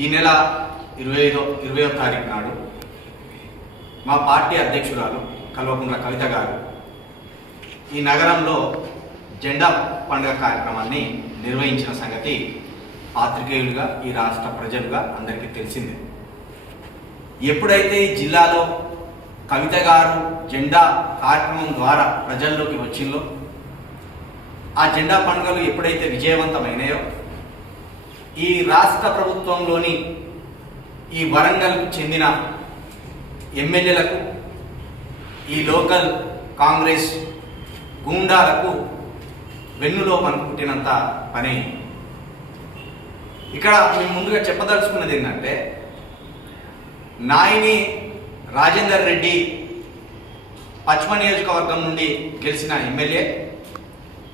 ఈ నెల 20వ తారీఖు నాడు మా పార్టీ అధ్యక్షురాలు కల్వకుంట్ల కవిత గారు ఈ నగరంలో జెండా పండుగ కార్యక్రమాన్ని నిర్వహించిన సంగతి పాత్రికేయులుగా ఈ రాష్ట్ర ప్రజలుగా అందరికీ తెలిసిందే. ఎప్పుడైతే ఈ జిల్లాలో కవిత గారు జెండా కార్యక్రమం ద్వారా ప్రజల్లోకి వచ్చిందో, ఆ జెండా పండుగలు ఎప్పుడైతే విజయవంతమైనాయో, ఈ రాష్ట్ర ప్రభుత్వంలోని ఈ వరంగల్కు చెందిన ఎమ్మెల్యేలకు, ఈ లోకల్ కాంగ్రెస్ గూండాలకు వెన్నులో పనుకుంటున్నంత పని. ఇక్కడ మేము ముందుగా చెప్పదలుచుకున్నది ఏంటంటే, నాయని రాజేందర్ రెడ్డి పశ్చిమ నియోజకవర్గం నుండి గెలిచిన ఎమ్మెల్యే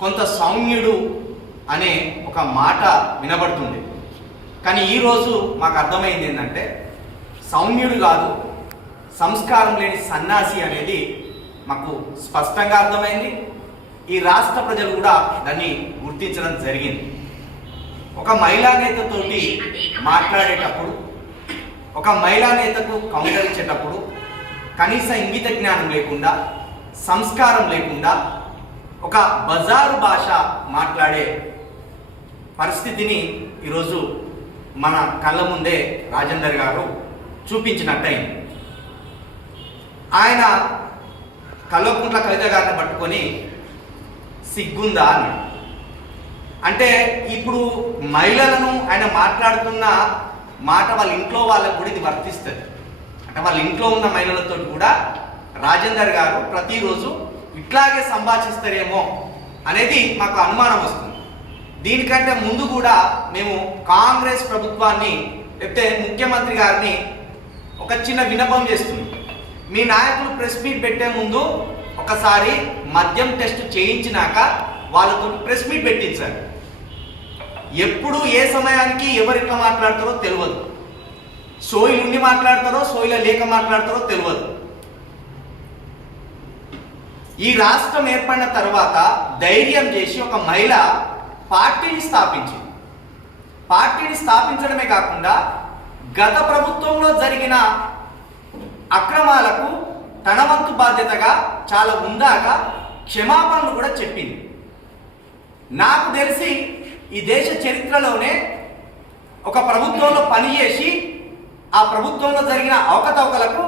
కొంత సౌమ్యుడు అనే ఒక మాట వినబడుతుంది. కానీ ఈరోజు మాకు అర్థమైంది ఏంటంటే, సౌమ్యుడు కాదు, సంస్కారం లేని సన్యాసి అనేది మాకు స్పష్టంగా అర్థమైంది. ఈ రాష్ట్ర ప్రజలు కూడా దాన్ని గుర్తించడం జరిగింది. ఒక మహిళా నేతతోటి మాట్లాడేటప్పుడు, ఒక మహిళా నేతకు కౌంటర్ ఇచ్చేటప్పుడు కనీస ఇంగిత జ్ఞానం లేకుండా, సంస్కారం లేకుండా ఒక బజారు భాష మాట్లాడే పరిస్థితిని ఈరోజు మన కళ్ళ ముందే రాజేందర్ గారు చూపించినట్టయింది. ఆయన కల్వకుంట్ల కవిత గారిని పట్టుకొని సిగ్గుందా అని అంటే, ఇప్పుడు మహిళలను ఆయన మాట్లాడుతున్న మాట వాళ్ళ ఇంట్లో వాళ్ళకు కూడా ఇది వర్తిస్తుంది. అంటే వాళ్ళ ఇంట్లో ఉన్న మహిళలతో కూడా రాజేందర్ గారు ప్రతిరోజు ఇట్లాగే సంభాషిస్తారేమో అనేది మాకు అనుమానం వస్తుంది. దీనికంటే ముందు కూడా మేము కాంగ్రెస్ ప్రభుత్వాన్ని లేకపోతే ముఖ్యమంత్రి గారిని ఒక చిన్న విన్నపం చేస్తున్నాం. మీ నాయకులు ప్రెస్ మీట్ పెట్టే ముందు ఒకసారి మద్యం టెస్ట్ చేయించినాక వాళ్ళతో ప్రెస్ మీట్ పెట్టించారు. ఎప్పుడు ఏ సమయానికి ఎవరు ఎట్లా మాట్లాడతారో తెలియదు. సోయిలు ఉండి మాట్లాడతారో సోయిలో లేక మాట్లాడతారో తెలియదు. ఈ రాష్ట్రం ఏర్పడిన తర్వాత ధైర్యం చేసి ఒక మహిళ పార్టీని స్థాపించింది. పార్టీని స్థాపించడమే కాకుండా గత ప్రభుత్వంలో జరిగిన అక్రమాలకు తన వంతు బాధ్యతగా చాలా ఉందాక క్షమాపణలు కూడా చెప్పింది. నాకు తెలిసి ఈ దేశ చరిత్రలోనే ఒక ప్రభుత్వంలో పనిచేసి ఆ ప్రభుత్వంలో జరిగిన అవకతవకలకు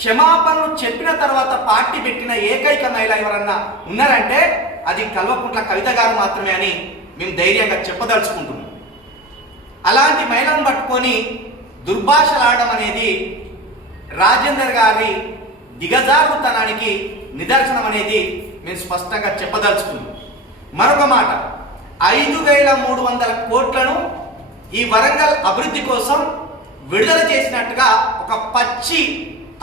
క్షమాపణలు చెప్పిన తర్వాత పార్టీ పెట్టిన ఏకైక మహిళ ఎవరన్నా ఉన్నారంటే అది కల్వకుంట్ల కవిత గారు మాత్రమే అని మేము ధైర్యంగా చెప్పదలుచుకుంటున్నాం. అలాంటి మహిళను పట్టుకొని దుర్భాషలాడడం అనేది రాజేందర్ గారి దిగజారుతనానికి నిదర్శనం అనేది మేము స్పష్టంగా చెప్పదలుచుకున్నాం. మరొక మాట, 5,300 కోట్లను ఈ వరంగల్ అభివృద్ధి కోసం విడుదల చేసినట్టుగా ఒక పచ్చి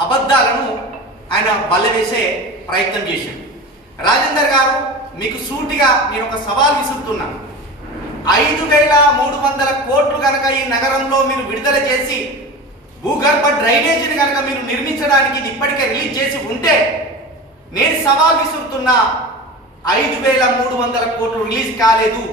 అబద్ధాలను ఆయన బల్లవేసే ప్రయత్నం చేశాడు. రాజేందర్ గారు, మీకు సూటిగా నేను ఒక సవాల్ విసురుతున్నాను. 5,300 కోట్లు కనుక ఈ నగరంలో మీరు విడుదల చేసి భూగర్భ డ్రైనేజీని కనుక మీరు నిర్మించడానికి ఇది ఇప్పటికే రిలీజ్ చేసి ఉంటే, నేను సవాల్ విసురుతున్నా 5,300 కోట్లు రిలీజ్ కాలేదు,